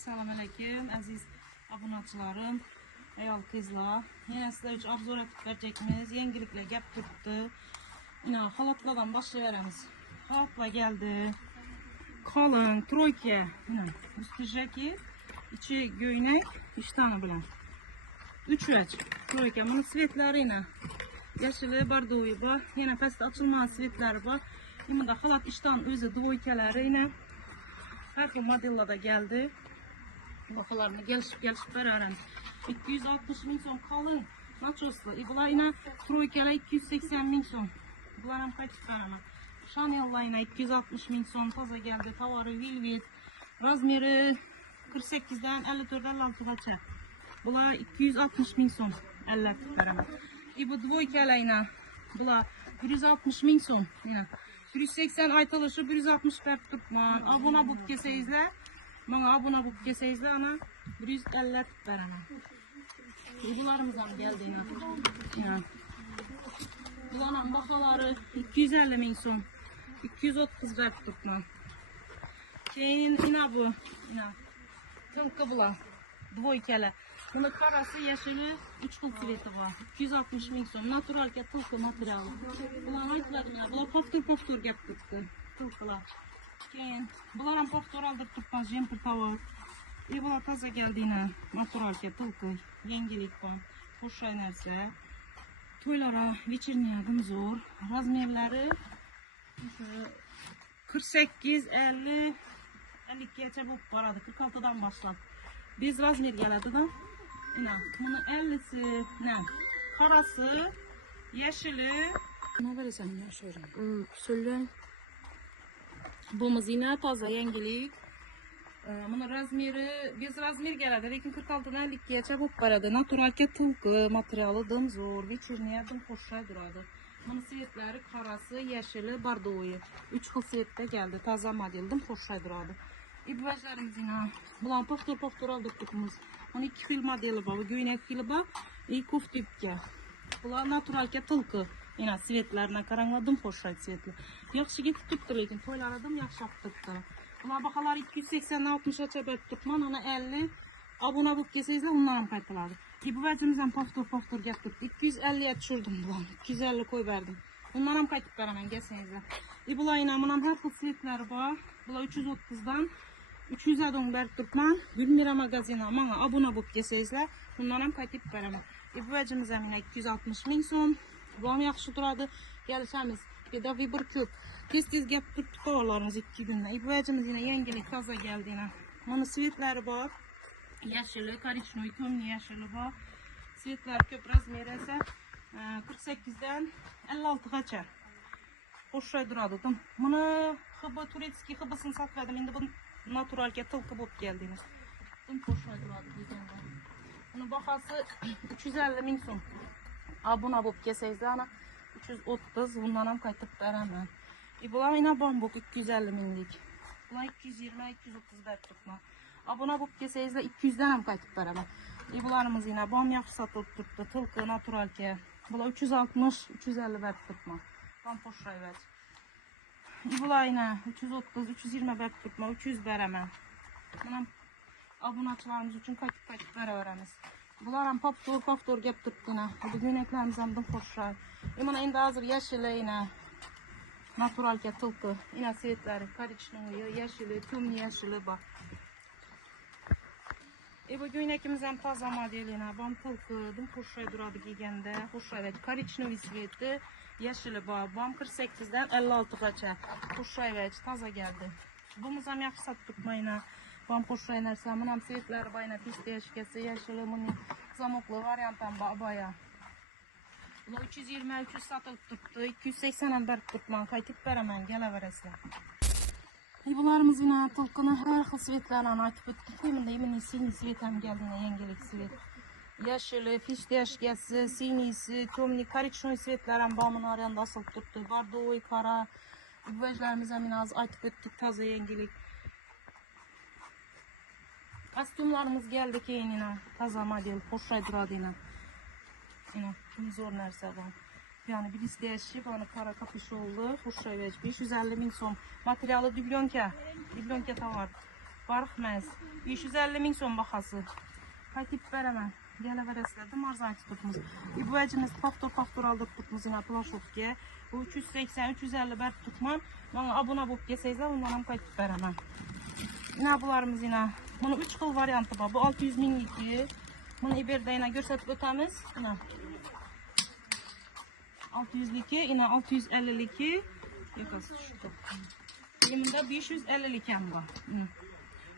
Selamünaleyküm aziz abunatçılarım, ayol kızlar. Yine sizler için abzor etip verecekimiz yenilikle gap tuttu. Yine halatlardan başlayalımız. Halatla geldi. Kalın, troyka. Üstü ceket, içi göğnek, 3 tane bilen. 3 veç. Troyka. Bunun svetleri yine. Yeşili bardoğu var. Yine pasta açılmayan svetleri var. Yine de halat işten özü dvoykaları yine. Her bir modella da geldi. Bafalarını gelişip veren 260 bin son kalın nachoslu. Bunlar yine troykala 280 bin son. Bunlar hem kaç tane? Chanel'la yine 260 bin son taza geldi. Tavarı velvet. Razmeri 48'den 54-56 kaça. Bunlar 260 bin son. 50 veren. Bu dvoykala yine. Bunlar 160 bin son. Yine. 180 aytalışı 160 pert tutman. Abuna bu keseyizler. Bana abuna bu keseyizler ana 150 verene. Uygularımızdan geldi yine. Bunların bakaları 250 bin son. 230 pert tutman. Şeyinin yine bu. Tılkı bula. Dvoykele. Bunun karası yeşili 3 kıl siveti var. 260 bin son. Natural ke tılkı materialı. Bunlar ayıtladım ya. Bunlar poftur gep tuttu. Tılkılar. Bunların poftur aldırıp tutmaz. Jemper tavar. Bunlar taza geldiğine. Natural ke tılkı. Yengelik var. Hoş nerse. Toylara geçirmeyedim zor. Razmerleri 48, 50, 52'ye çabuk paradı. 46'dan başladı. Biz razmer geldi da. Bunun 50'si ne? Karası, yeşili. Ne verirsen ya şöyle. Söyle. Bu yine taze yengelik. Bunun razmeri, biz razmer geldi. Lakin 46'dan 52'ye çabuk paradı. Natural ke tılkı materialı dım zor. Вечерняя dım hoşay duradı. Bunun svetleri karası, yeşili, bardoğu. 3 xil svetde geldi. Taze model dım hoşay duradı. İbvajlarımız yine. Bulan poftur aldık tutumuz. Onun 2 xil modeli var. Göğnek xili var. Koftüpke. Bulan natural ke tılkı. Yine svetlerine karanladım hoşay svetli. Yaxşı getip tuttu lekin. Toylaradım yaxşı tuttu. Buna bakalar 280-60'a çabuk tutman. Ona 50. Abuna buk keseyizler onların kayıtladı. İbvajımızdan poftur gep tuttu. 250'ye düşürdüm bulan. 250 koy verdim. Bunlara kayıtıp veremem geseyizler. Bulan yine bunun her xil svetleri var. Bulan 330'dan 300'e don berip tutman. Gülmira magazina bana abuna buk keseyizler. Bunlara kayıtıp veremem. İbvajımız emine 260 bin son. Bulam yaxşı duradı. Gelişemiz. Bir de bir küp. Tez gep tuttuk havalarımız 2 günde. İbvajımız yine yengelik taza geldi yine. Bunun svetleri var. Yeşili, kariçnoy, kömlü yeşili var. Svetler köp razmeri ise 48'den 56 kaçar. Hoşay duradı. Bunu hıbı, turetski hıbısını satmadım. Şimdi bu natural ke tılkı bulup geldiniz. Hoşay duradı. Bunun bakası 350 bin son. Abuna bulup keseyizde ana 330 bundan kaytıp veremem. Bunlar yine bambuk 250 binlik. Bunlar 220-230 berk tutma. Abuna bulup keseyizde 200'den hem kaytıp veremem. Bunlarımız yine bam yaxşı satılıp tuttu. Tılkı natural ke. Bunlar 360-350 berk tutma. Bam hoşay ver. Bunlar yine 330-320 berk tutma. 300 veremem. Bunlar abunatçılarımız için kaytıp verememiz. Bunlar hem poftur gep tuttu yine. Bu göyneklerimiz hem de hoşay. Buna indi hazır yeşili yine. Natural ke tılkı. Yine svetleri kariçnoyu, yeşili, tüm yeşili bak. Bu göynekimizden taze modeline bam tılkı, dım hoşay duradı giygende. Hoşay ve kariçnoyu sveti, yeşili bak. Bam 48'den 56 kaça. Hoşay ve taze geldi. Bumuzam yaxşı sattık mayına. Bam hoşay nerse. Bunun svetleri bayına piste eşkesi, yeşili, bunun zamoklu varyantan baya. 320-300 satılıp tuttu. 280'den berk tutman. Kaytıp veremem. Gele veresler. Bunlarımız yine tılkını her xil svetlerle açıp öttük. Yemin sinir svet hem geldiğine yengelik svet. Yeşili, fişte eşkesi, sinisi, kömlü, kariçnoy svetlerin bamın arasında asılıp tuttu. Bardoğu, kara. İbvajlarımız hem az açıp öttük. Taze yengelik. Kostümlarımız geldi ki yine. Taze model. Hoşay duradı yine. Yine zor nerse var. Yani birisi değişik, bana kara kapış oldu. Hoşay veç. 550 bin son. Materyali düblonke. Düblonke tavar. barıqməz. 550 min son baxası. Qaytib verəmən. Gələ verəsilərdim arzanki tutmuz. Bu vəcimiz paktor aldıq tutmuz yine plaşovkiyə. Bu 380-350 bərk tutmam. Bana abuna bulup gəlsəyizlər ondan qaytib verəmən. Yine bularımız yine. Bunun 3 xil variantı var. Bu 600 minlik. Bunu İberdə yine göstərib ötəmiz. Yine 600'liki, yine 650'liki. Yakası düştü. Elimdə 550'likem var.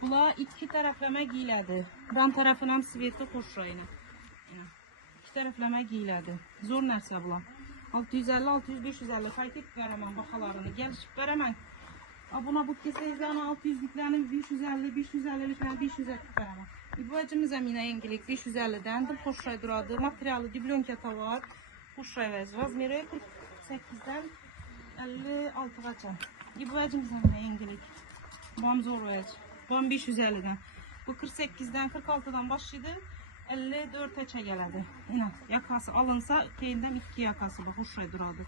Bunlar iki tərəfləmə giylədir. Ran tərəfinəm sveti xoş rayına. İki tərəfləmə giylədir. Zor nərsə bunlar. 650, 600, 550 qaytib verəmən baxalarını. Gəlişib verəmən. Buna bu kesəyizlərini 600'liklərini 550, 550'liklərini 550 verəmən. İbvacımız əminə yengilik 550'dəndir. Xoş ray duradı. Materialı diblyonkata var. Xoş ray vəz. Razmeri 48'dən 56'gaça. İbvacımız əminə yengilik. Bam zor vəz. Bam 550'den. Bu 48'den 46'dan başladı. 54'e gələdi. Yine yakası alınsa keyindən 2 yakası bu hoş şey duradı.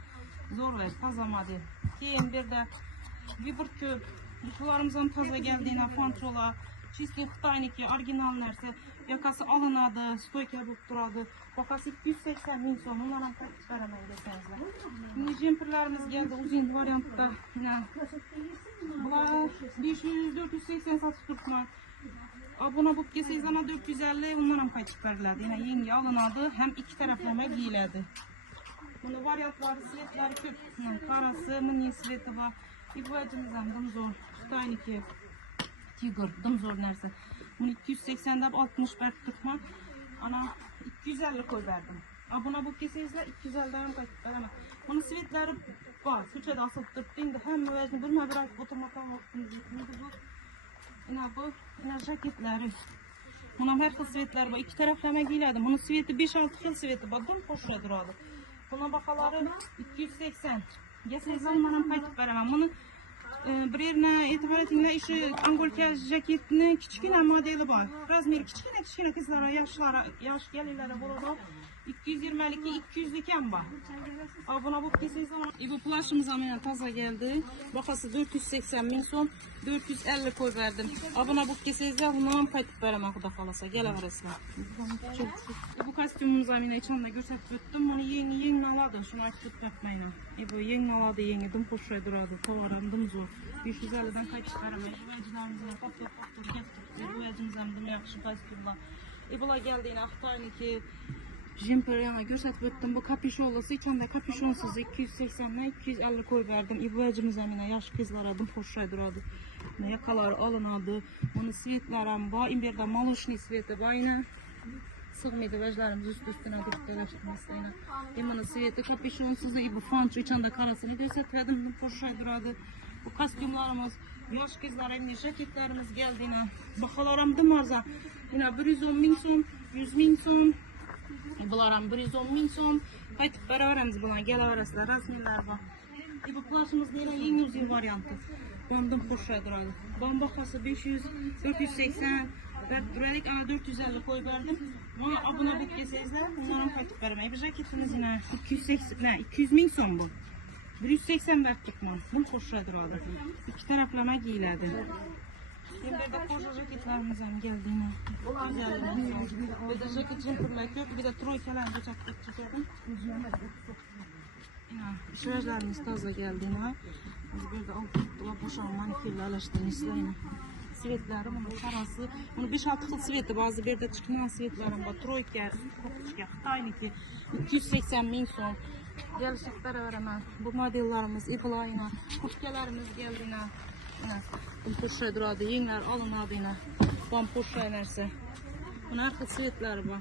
Zor ve tazamadı. Keyin bir de vibur köp. Yuxularımızdan taza geldiğine fantrola. Çizgi Xitayniki orijinal nerse yakası alınadı. Stoyka bulup duradı. Bakası 280 min son. Onlardan takip verəmən desənizlər. Şimdi jemperlerimiz geldi uzun variantta. Yine bunlar 500-480 satış tutma. Buna bu keseyizana 450 ondan kaçıp verildi. Yine yenge alınadı. Hem iki taraflama giyildi. Bunu varyantları, svetleri köp. Karası, mini sveti var. İbvacımızdan dım zor. Xitayniki Tiger, dım zor nerse. Bunu 280'den 60 berk tutma. Ana 250 koy verdim. Buna bu keseyizler 250'den kaçıp veremem. Bunun svetleri var. Suçada asılıp tuttuğunda hem müvezni durma bir ay oturmaktan vaktimiz yetmedi bu. Yine bu yine jaketleri. Bunun her xil svetleri var. İki taraflama giyildi. Bunun sveti 5-6 xil sveti var. Dım hoşla duradı. Bunun bakaları 280. Geseyizler manam qaytib veremem. Bunu bir yerine etibar etinle işi angolka jaketinin küçükine modeli var. Razmeri küçükine kızlara, yaşlara, yaş gelirlere burada 222-200'lüken var. Buna bu keseyizler. Bu plaşımız amına taza geldi. Bakası 480 min son 450 koy verdim. Buna bu keseyizler bundan qaytib veremem kuda kalasa. Gele veresine. Bu kostümümüz amına içinde gösterip öttüm. Bunu yeni aladı. Şunu açıp yapmayın. Bu yeni aladı yeni. Dım hoşça duradı. Tovarandım zor. 550'den qaytib veremem. Bu vəclərimizlə kapya getirdik. Bu vəcimizdən dım yaxşı kostümler. Bunlar geldi yine Xitayniki. Jemperiyana gösterip öttüm. Bu kapüşonlusu içinde kapüşonsuz 280'den 250 koy verdim. İbvacımız emine yaş kızlara dım hoşça duradı. Yakaları alınadı. Onun svetlerim var. İmbirde maluşni sveti var yine. Sığmaydı vəclərimiz üstüne dikdələşdirməsi yine. Bunun sveti kapüşonsuz. Bu fançı içinde karasını gösterdim. Dım hoşça duradı. Bu kostümlerimiz yaş kızlara emine jaketlerimiz geldi yine. Bakalarım dım arza. Yine 110 min son, 100 min son. Bunlardan 110 min son. Qaytib beraberimiz bulan gələ verəsilər. Razmerlər var. Bu plaşımız yine yeni uzun variantı. Bandım hoşça duradı. Ban bakası 500, 480. Ben duraydık ama 450 koy verdim. Ama buna bu keseyizler. Bunların qaytib veremem. Bir jaketimiz yine 280, ne 200 min son bu. 180 berk tutmam. Bu hoşça duradı. İki taraflama giyildi. Şimdi de koca jaketlerimiz hem geldiğine. Bir de jaket jemperler yok. Bir de troykalar da çektirdim. İşvəclərimiz taza geldiğine. Biz bir de alt boşan manikürle alıştığımızla. Svetleri bunun karası. Bunun 5-6 xil sveti. Bazı bir de çıkmayan svetlerim var. Troyka, Xitayniki 280 min son. Gelişik beraber bu modellerimiz İblayına. Kurtkelerimiz geldiğine. Poşa duradı, yengler alınadı yine. Bam poşa enerse. Bunun her svetleri var.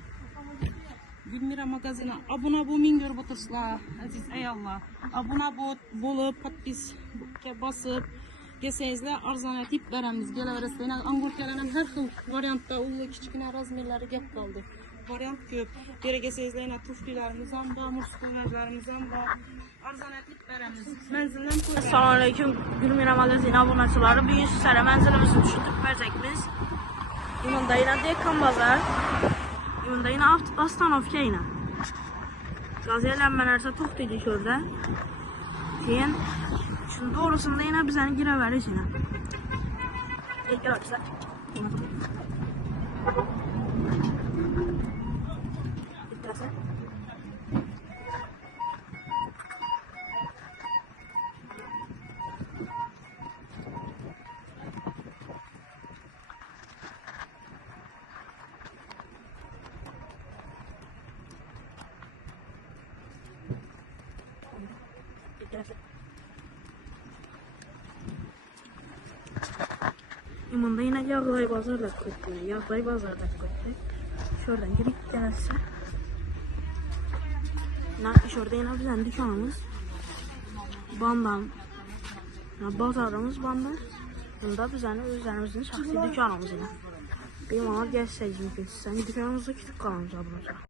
Gülmira magazine abuna bu min görüp oturslar. Aziz eyvallah. Abuna bu bolup patpis basıp geseyizler arzana tip veremiz. Gele veresi yine angurkelerin her xil variantta ulu küçükine razmerleri gep kaldı. Variant köp. Geri geseyizler yine tuflilerimizden var, murskulajlarımızdan var. Arzanetlik veremiz. Menzilden koyuyoruz. Assalamualaikum Gülmira magazini abonaçıları. Bugün sizlere menzilimizi düşürtüp verecekmiz. Bunun da yine Dekan Bazar. Bunun da yine Astanovka yine. Gaziyelenmelerse çok dedi şurada. Keyin şunun doğrusunda yine bizden gireveririz yine. İyi arkadaşlar. Bunda yine Yağlay Bazar'da koydu. Yağlay Bazar'da koydu. Şuradan girip gelirse. Şurada yine bizim dükkanımız. Bandan. Bazarımız Bandan. Bunda bizim üzerimizin şahsi dükkanımız yine. Benim ona gelseydim ki sen dükkanımızda küçük kalınca bulacak.